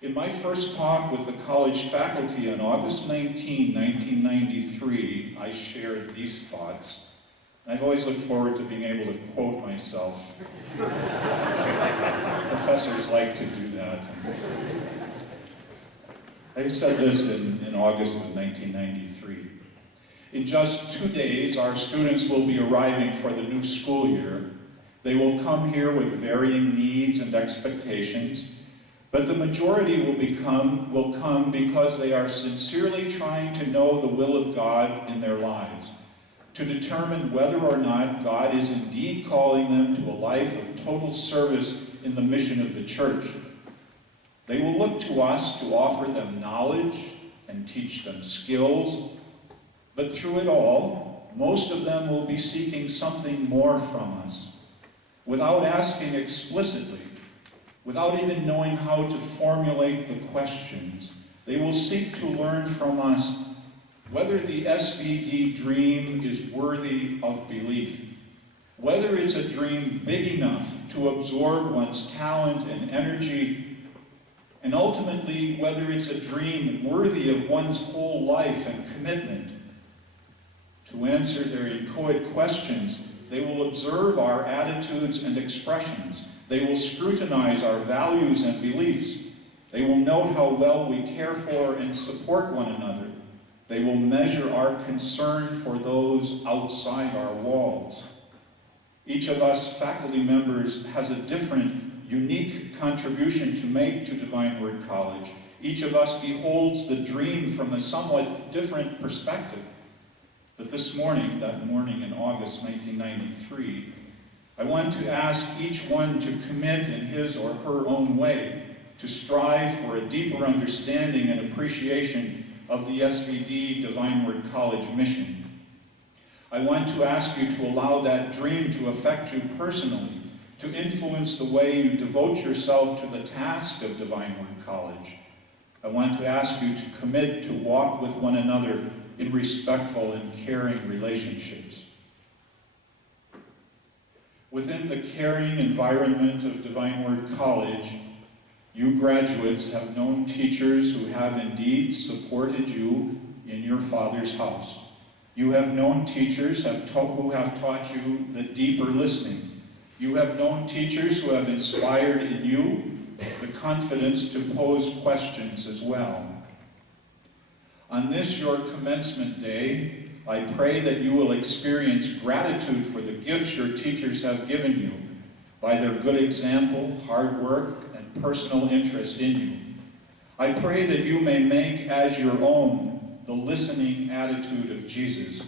In my first talk with the college faculty on August 19, 1993, I shared these thoughts. I've always looked forward to being able to quote myself. Professors like to do that. I said this in August of 1993. In just 2 days, our students will be arriving for the new school year. They will come here with varying needs and expectations, but the majority will come because they are sincerely trying to know the will of God in their lives, to determine whether or not God is indeed calling them to a life of total service in the mission of the church. They will look to us to offer them knowledge and teach them skills, but through it all, most of them will be seeking something more from us. Without asking explicitly, without even knowing how to formulate the questions, they will seek to learn from us whether the SVD dream is worthy of belief, whether it's a dream big enough to absorb one's talent and energy, and ultimately whether it's a dream worthy of one's whole life and commitment. To answer their inchoate questions, they will observe our attitudes and expressions. They will scrutinize our values and beliefs. They will note how well we care for and support one another. They will measure our concern for those outside our walls. Each of us faculty members has a different, unique contribution to make to Divine Word College. Each of us beholds the dream from a somewhat different perspective. But this morning, that morning in August 1993, I want to ask each one to commit in his or her own way to strive for a deeper understanding and appreciation of the SVD Divine Word College mission. I want to ask you to allow that dream to affect you personally, to influence the way you devote yourself to the task of Divine Word College. I want to ask you to commit to walk with one another in respectful and caring relationships. Within the caring environment of Divine Word College, you graduates have known teachers who have indeed supported you in your Father's house. You have known teachers who have taught you the deeper listening. You have known teachers who have inspired in you the confidence to pose questions as well. On this, your commencement day, I pray that you will experience gratitude for the gifts your teachers have given you by their good example, hard work, and personal interest in you. I pray that you may make as your own the listening attitude of Jesus,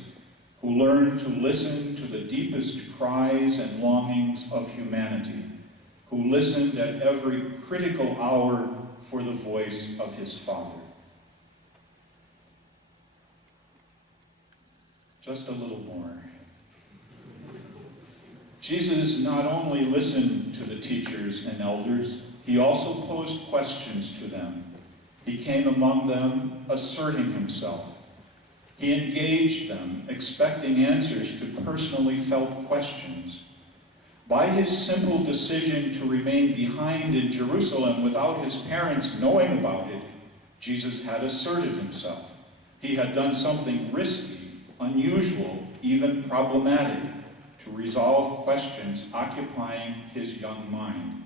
who learned to listen to the deepest cries and longings of humanity, who listened at every critical hour for the voice of his Father. Just a little more. Jesus not only listened to the teachers and elders, he also posed questions to them. He came among them, asserting himself. He engaged them, expecting answers to personally felt questions. By his simple decision to remain behind in Jerusalem without his parents knowing about it, Jesus had asserted himself. He had done something risky, unusual, even problematic, to resolve questions occupying his young mind.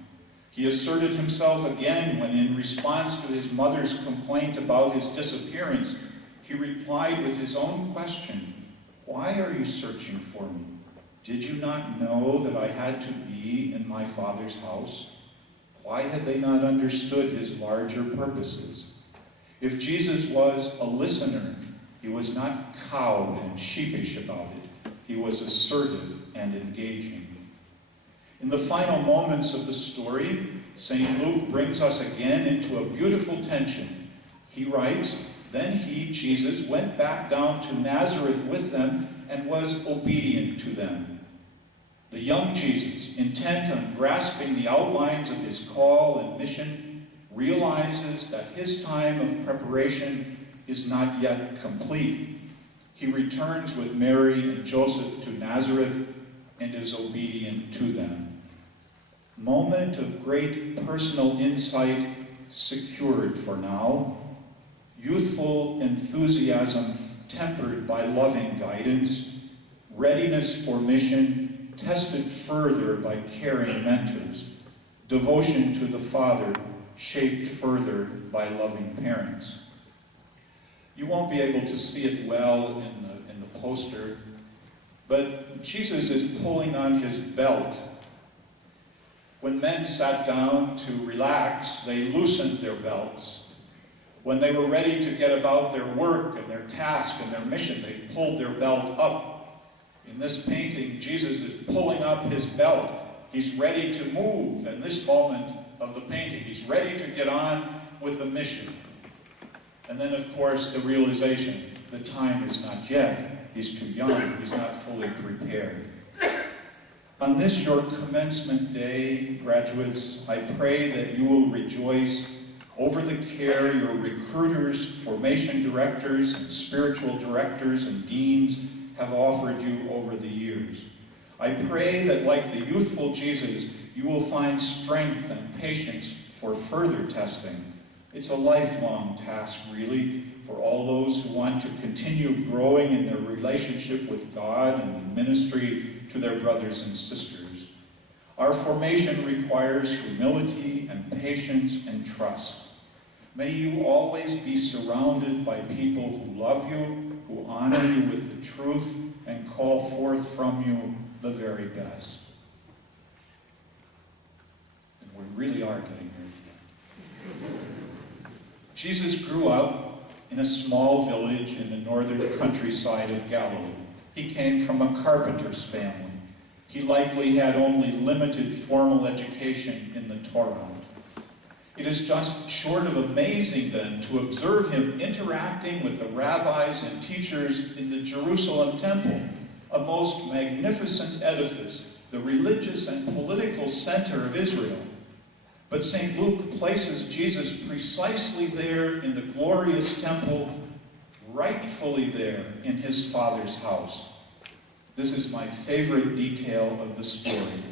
He asserted himself again when, in response to his mother's complaint about his disappearance, he replied with his own question, "Why are you searching for me? Did you not know that I had to be in my Father's house?" Why had they not understood his larger purposes? If Jesus was a listener, he was not cowed and sheepish about it. He was assertive and engaging. In the final moments of the story, St. Luke brings us again into a beautiful tension. He writes, "Then he, Jesus, went back down to Nazareth with them and was obedient to them." The young Jesus, intent on grasping the outlines of his call and mission, realizes that his time of preparation is not yet complete. He returns with Mary and Joseph to Nazareth and is obedient to them. Moment of great personal insight, secured for now, youthful enthusiasm tempered by loving guidance, readiness for mission tested further by caring mentors, devotion to the Father shaped further by loving parents. You won't be able to see it well in the poster, but Jesus is pulling on his belt. When men sat down to relax, they loosened their belts. When they were ready to get about their work and their task and their mission, they pulled their belt up. In this painting, Jesus is pulling up his belt. He's ready to move in this moment of the painting. He's ready to get on with the mission. And then, of course, the realization, the time is not yet. He's too young. He's not fully prepared. On this, your commencement day, graduates, I pray that you will rejoice over the care your recruiters, formation directors, and spiritual directors and deans have offered you over the years. I pray that, like the youthful Jesus, you will find strength and patience for further testing. It's a lifelong task, really, for all those who want to continue growing in their relationship with God and in ministry to their brothers and sisters. Our formation requires humility and patience and trust. May you always be surrounded by people who love you, who honor you with the truth, and call forth from you the very best. And we really are getting there at the end. Jesus grew up in a small village in the northern countryside of Galilee. He came from a carpenter's family. He likely had only limited formal education in the Torah. It is just short of amazing, then, to observe him interacting with the rabbis and teachers in the Jerusalem temple, a most magnificent edifice, the religious and political center of Israel. But St. Luke places Jesus precisely there in the glorious temple, rightfully there in his Father's house. This is my favorite detail of the story,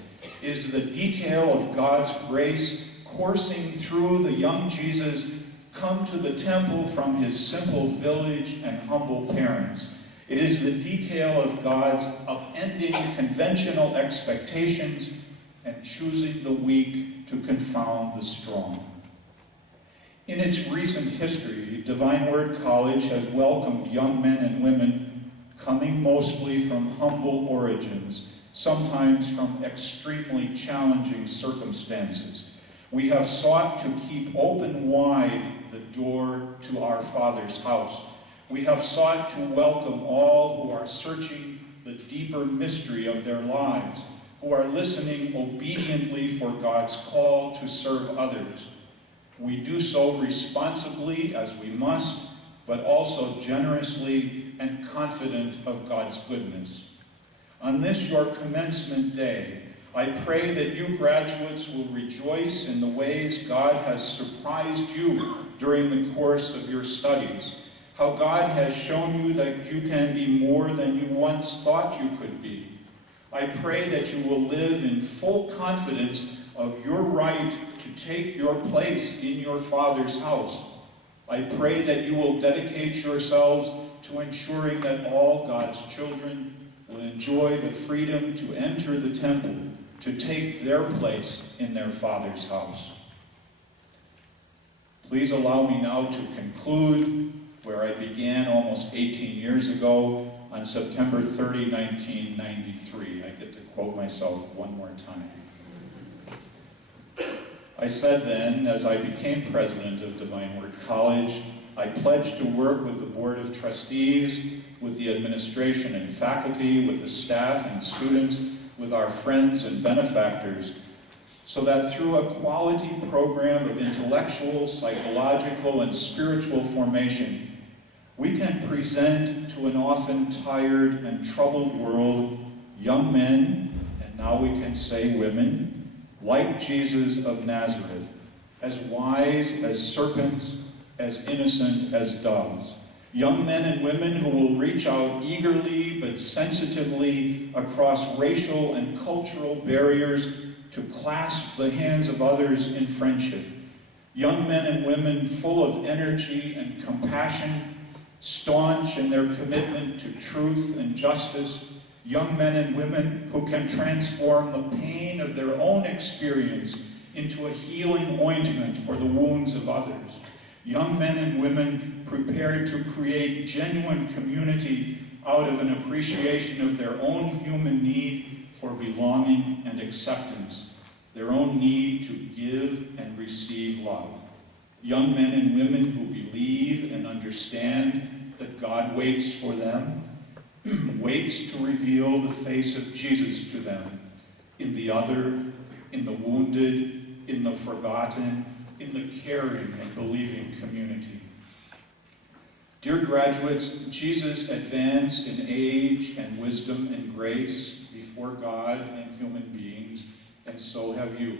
is the detail of God's grace coursing through the young Jesus come to the temple from his simple village and humble parents. It is the detail of God's upending conventional expectations and choosing the weak to confound the strong. In its recent history, Divine Word College has welcomed young men and women coming mostly from humble origins, sometimes from extremely challenging circumstances. We have sought to keep open wide the door to our Father's house. We have sought to welcome all who are searching the deeper mystery of their lives, who are listening obediently for God's call to serve others. We do so responsibly as we must, but also generously and confident of God's goodness. On this, your commencement day, I pray that you graduates will rejoice in the ways God has surprised you during the course of your studies, how God has shown you that you can be more than you once thought you could be. I pray that you will live in full confidence of your right to take your place in your Father's house. I pray that you will dedicate yourselves to ensuring that all God's children will enjoy the freedom to enter the temple, to take their place in their Father's house. Please allow me now to conclude where I began almost 18 years ago on September 30, 1993. I get to quote myself one more time. I said then, as I became president of Divine Word College, I pledged to work with the Board of Trustees, with the administration and faculty, with the staff and students, with our friends and benefactors, so that through a quality program of intellectual, psychological, and spiritual formation, we can present to an often tired and troubled world young men, and now we can say women, like Jesus of Nazareth, as wise as serpents, as innocent as doves. Young men and women who will reach out eagerly but sensitively across racial and cultural barriers to clasp the hands of others in friendship. Young men and women full of energy and compassion, staunch in their commitment to truth and justice. Young men and women who can transform the pain of their own experience into a healing ointment for the wounds of others. Young men and women prepared to create genuine community out of an appreciation of their own human need for belonging and acceptance, their own need to give and receive love. Young men and women who believe and understand that God waits for them, waits to reveal the face of Jesus to them in the other, in the wounded, in the forgotten, in the caring and believing community. Dear graduates, Jesus advanced in age and wisdom and grace before God and human beings, and so have you.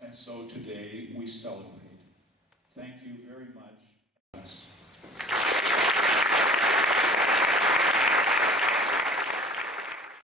And so today we celebrate. Thank you very much.